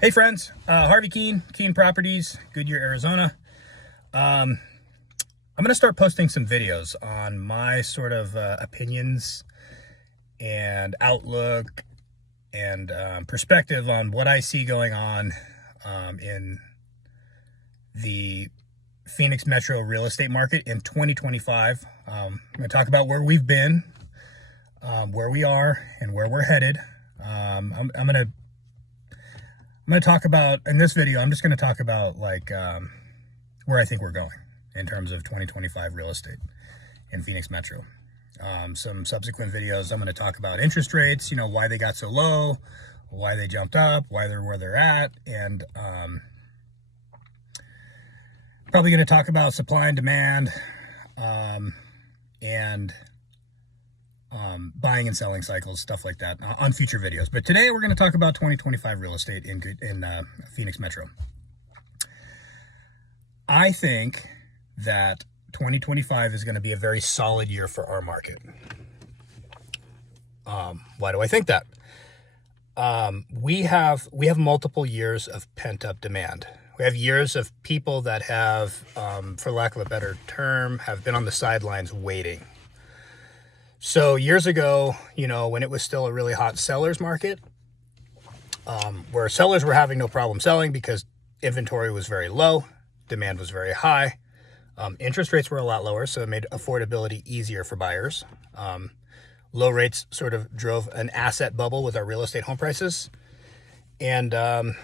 Hey friends, Harvey Keene Properties, Goodyear, Arizona. I'm going to start posting some videos on my sort of opinions and outlook and perspective on what I see going on in the Phoenix metro real estate market in 2025. I'm going to talk about where we've been, where we are, and where we're headed. I'm going to talk about, in this video, I'm just going to talk about where I think we're going in terms of 2025 real estate in Phoenix Metro. Some subsequent videos, I'm going to talk about interest rates, why they got so low, why they jumped up, why they're where they're at, and probably going to talk about supply and demand and buying and selling cycles, stuff like that on future videos. But today we're going to talk about 2025 real estate in Phoenix Metro. I think that 2025 is going to be a very solid year for our market. Why do I think that? We have multiple years of pent-up demand. We have years of people that have, for lack of a better term, have been on the sidelines waiting. So years ago, when it was still a really hot seller's market, where sellers were having no problem selling because inventory was very low, demand was very high, interest rates were a lot lower, so it made affordability easier for buyers. Low rates sort of drove an asset bubble with our real estate home prices. And a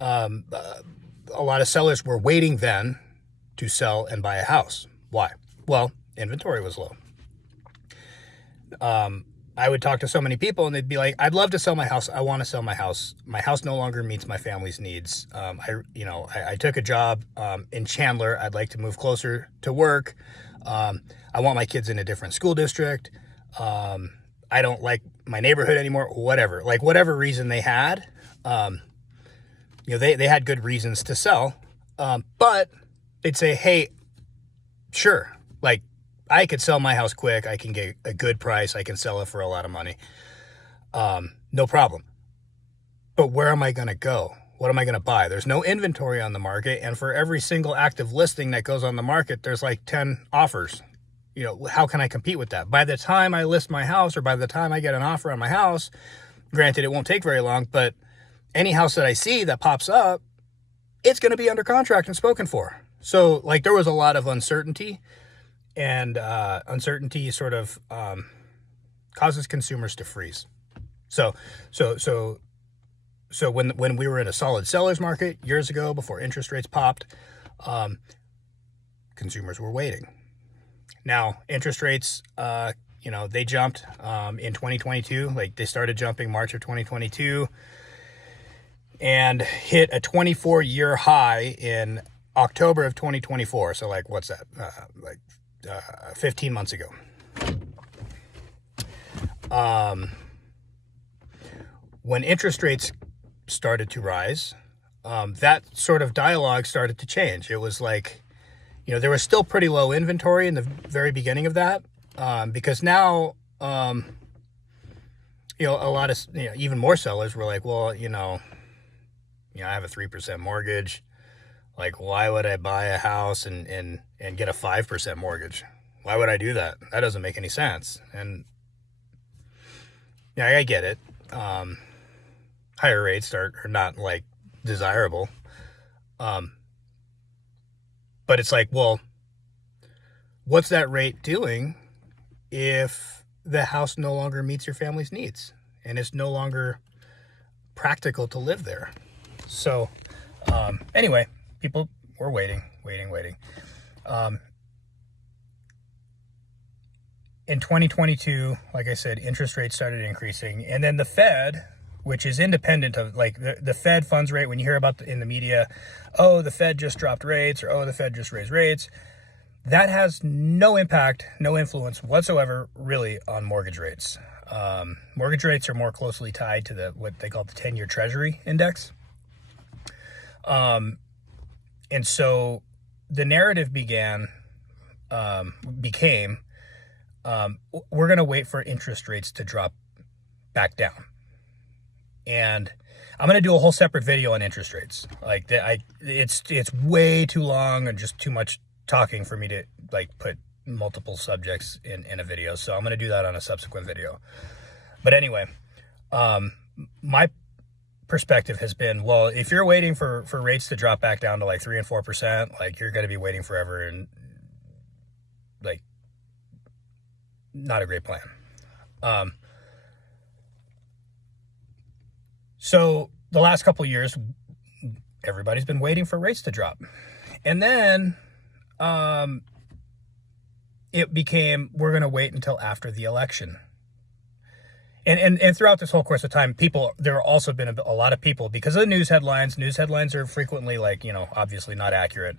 lot of sellers were waiting then to sell and buy a house. Why? Well, inventory was low. I would talk to so many people and they'd be like, I'd love to sell my house. I want to sell my house. My house no longer meets my family's needs. I took a job in Chandler. I'd like to move closer to work. I want my kids in a different school district. I don't like my neighborhood anymore, whatever reason they had. They had good reasons to sell. But they'd say, hey, sure, I could sell my house quick. I can get a good price. I can sell it for a lot of money. No problem. But where am I going to go? What am I going to buy? There's no inventory on the market. And for every single active listing that goes on the market, there's 10 offers. How can I compete with that? By the time I list my house or by the time I get an offer on my house, granted, it won't take very long, but any house that I see that pops up, it's going to be under contract and spoken for. So there was a lot of uncertainty. And uncertainty sort of causes consumers to freeze. So when we were in a solid seller's market years ago, before interest rates popped, consumers were waiting. Now interest rates, they jumped in 2022. They started jumping March of 2022, and hit a 24-year high in October of 2024. So what's that? 15 months ago. When interest rates started to rise, that sort of dialogue started to change. It was there was still pretty low inventory in the very beginning of that, because now, a lot of, even more sellers were like, well, I have a 3% mortgage. Why would I buy a house and get a 5% mortgage? Why would I do that? That doesn't make any sense. And yeah, I get it. Higher rates are not desirable. But it's well, what's that rate doing if the house no longer meets your family's needs and it's no longer practical to live there? So, anyway, people were waiting. In 2022, like I said, interest rates started increasing. And then the Fed, which is independent of the Fed funds rate, when you hear about in the media, oh, the Fed just dropped rates, or oh, the Fed just raised rates, that has no impact, no influence whatsoever really on mortgage rates. Mortgage rates are more closely tied to what they call the 10-year Treasury index. And so the narrative became, we're going to wait for interest rates to drop back down. And I'm going to do a whole separate video on interest rates. Like it's way too long and just too much talking for me to like put multiple subjects in a video. So I'm going to do that on a subsequent video. But anyway, my perspective has been, well, if you're waiting for rates to drop back down to like 3 and 4%, like you're going to be waiting forever, and like not a great plan. So the last couple of years, everybody's been waiting for rates to drop. And then it became, we're going to wait until after the election. And throughout this whole course of time, there have also been a lot of people, because of the news headlines are frequently like, obviously not accurate.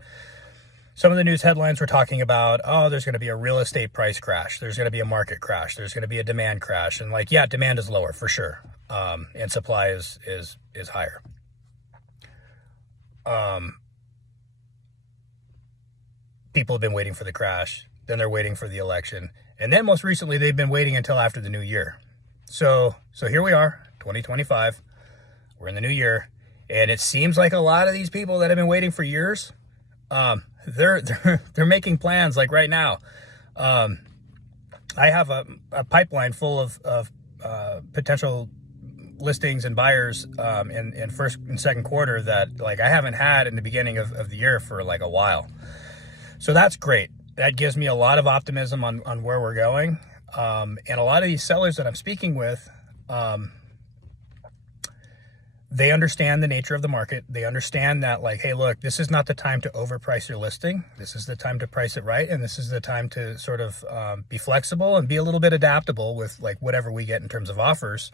Some of the news headlines were talking about, oh, there's going to be a real estate price crash. There's going to be a market crash. There's going to be a demand crash. And like, yeah, demand is lower for sure. And supply is higher. People have been waiting for the crash. Then they're waiting for the election. And then most recently, they've been waiting until after the new year. So here we are, 2025. We're in the new year. And it seems like a lot of these people that have been waiting for years, they're making plans like right now. I have a pipeline full of potential listings and buyers in first and second quarter that like I haven't had in the beginning of the year for like a while. So that's great. That gives me a lot of optimism on where we're going. And a lot of these sellers that I'm speaking with, they understand the nature of the market. They understand that like, hey, look, this is not the time to overprice your listing. This is the time to price it right. And this is the time to sort of be flexible and be a little bit adaptable with like whatever we get in terms of offers.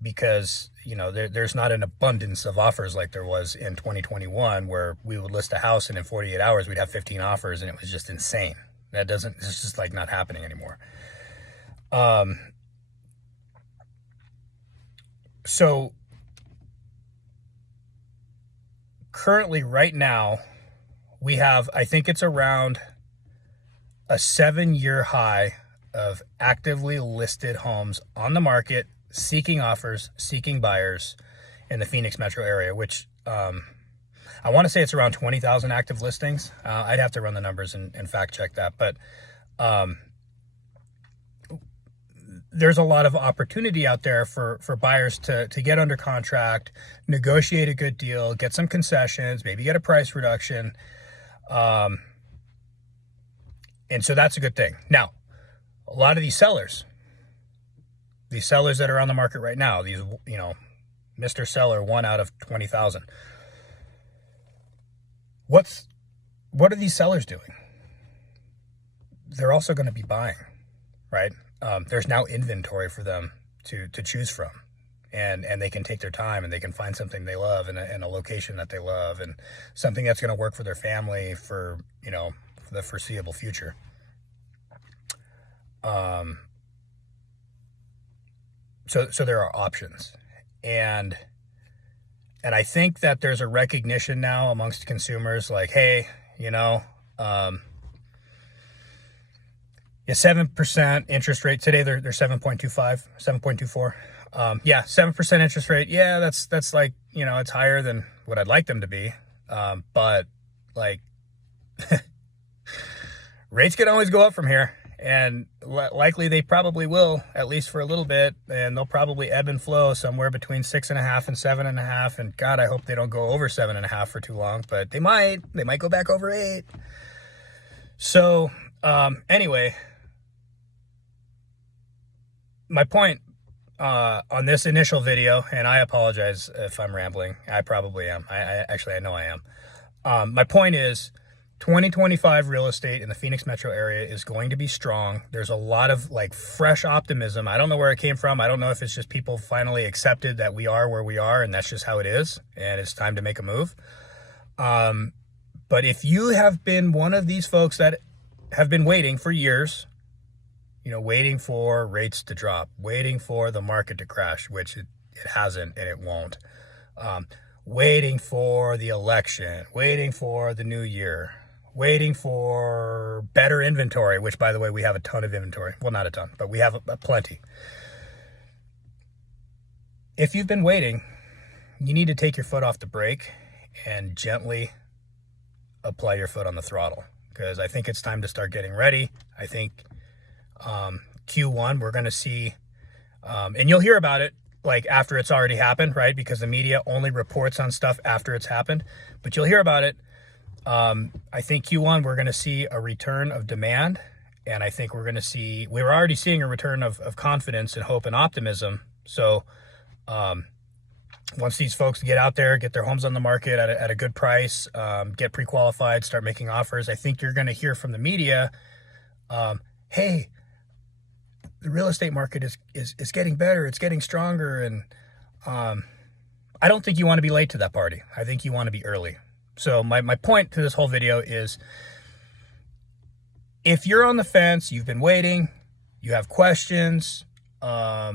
Because, there's not an abundance of offers like there was in 2021, where we would list a house and in 48 hours we'd have 15 offers, and it was just insane. It's just like not happening anymore. So currently right now we have, I think it's around a 7-year high of actively listed homes on the market, seeking offers, seeking buyers in the Phoenix metro area, which I want to say it's around 20,000 active listings. I'd have to run the numbers and fact check that. But there's a lot of opportunity out there for buyers to get under contract, negotiate a good deal, get some concessions, maybe get a price reduction. And so that's a good thing. Now, a lot of these sellers that are on the market right now, these, Mr. Seller, 1 out of 20,000. What are these sellers doing? They're also going to be buying, right? There's now inventory for them to choose from, and they can take their time and they can find something they love in a location that they love and something that's going to work for their family for the foreseeable future. So there are options, and I think that there's a recognition now amongst consumers, like, hey, 7% interest rate today. They're 7.25, 7.24. Yeah, 7% interest rate. Yeah, that's like, it's higher than what I'd like them to be. But like, rates can always go up from here. And likely they probably will, at least for a little bit, and they'll probably ebb and flow somewhere between 6.5 and 7.5. And God, I hope they don't go over 7.5 for too long, but they might go back over 8. So, anyway, my point, on this initial video, and I apologize if I'm rambling. I probably am. I know I am. My point is, 2025 real estate in the Phoenix metro area is going to be strong. There's a lot of like fresh optimism. I don't know where it came from. I don't know if it's just people finally accepted that we are where we are and that's just how it is and it's time to make a move. But if you have been one of these folks that have been waiting for years, waiting for rates to drop, waiting for the market to crash, which it hasn't and it won't, waiting for the election, waiting for the new year, waiting for better inventory, which, by the way, we have a ton of inventory. Well, not a ton, but we have plenty. if you've been waiting, you need to take your foot off the brake and gently apply your foot on the throttle, because I think it's time to start getting ready. I think Q1 we're going to see, and you'll hear about it like after it's already happened, right? Because the media only reports on stuff after it's happened, but you'll hear about it. I think Q1 we're going to see a return of demand, and I think we're already seeing a return of confidence and hope and optimism. So once these folks get out there, get their homes on the market at a good price, get pre-qualified, start making offers, I think you're going to hear from the media, hey, the real estate market is getting better, it's getting stronger. And I don't think you want to be late to that party. I think you want to be early. So my point to this whole video is, if you're on the fence, you've been waiting, you have questions, call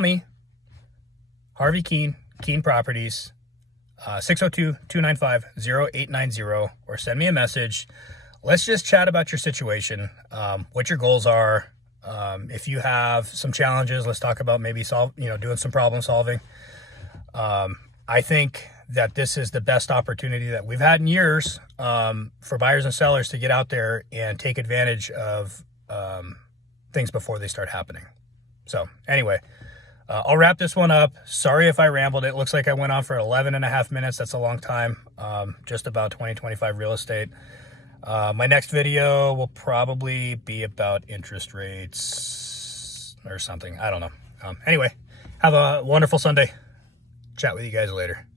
me, Harvey Keene, Keene Properties, 602-295-0890, or send me a message. Let's just chat about your situation, what your goals are. If you have some challenges, let's talk about maybe doing some problem solving. I think that this is the best opportunity that we've had in years for buyers and sellers to get out there and take advantage of things before they start happening. So anyway, I'll wrap this one up. Sorry if I rambled. It looks like I went on for 11 and a half minutes. That's a long time, just about 2025 real estate. My next video will probably be about interest rates or something. I don't know. Anyway, have a wonderful Sunday. Chat with you guys later.